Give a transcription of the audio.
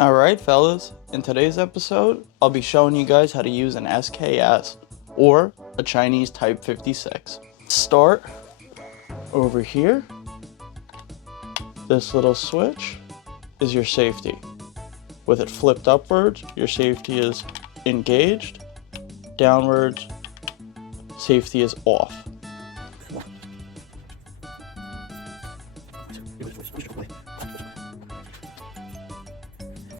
Alright fellas, in today's episode, I'll be showing you guys how to use an SKS or a Chinese Type 56. Start over here. This little switch is your safety. With it flipped upwards, your safety is engaged. Downwards, safety is off.